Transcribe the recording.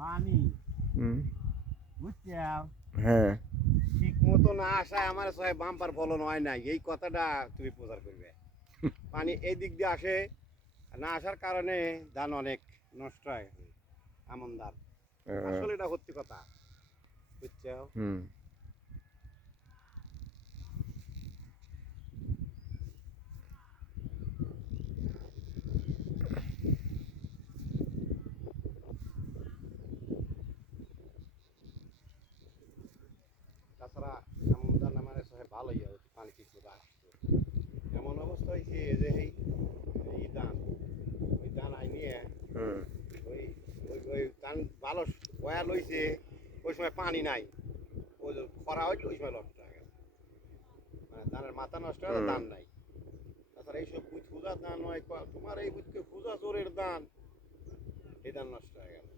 পানি হুম বুঝছো হ্যাঁ ঠিক মতো না আসায় আমার সবাই বাম্পার ফলন হয় নাই এই কথাটা তুমি প্রচার করবে পানি এই দিক দিয়ে আসে না আসার কারণে ধান অনেক নষ্ট হয় এমন ধান আসলে এটা সত্যি কথা বুঝছো হুম তাছাড়া এমন ধান আমার সবাই ভালোই হয় পানি ঠিক মতো আসতো এমন অবস্থা হয়েছে যে এই ধান ওই ধান আই নিয়ে হুম ওই ওই ধান ভালো বয়া লইছে ওই সময় পানি নাই ওই যে খরা হইলে ওই সময় নষ্ট হয়ে গেছে মানে ধানের মাথা নষ্ট হয়ে হুম ধান নাই তাছাড়া এইসব বুঝ খুঁজা ধান হয় তোমার এই বুঝকে খুঁজা জোরের ধান এই ধান নষ্ট হয়ে গেল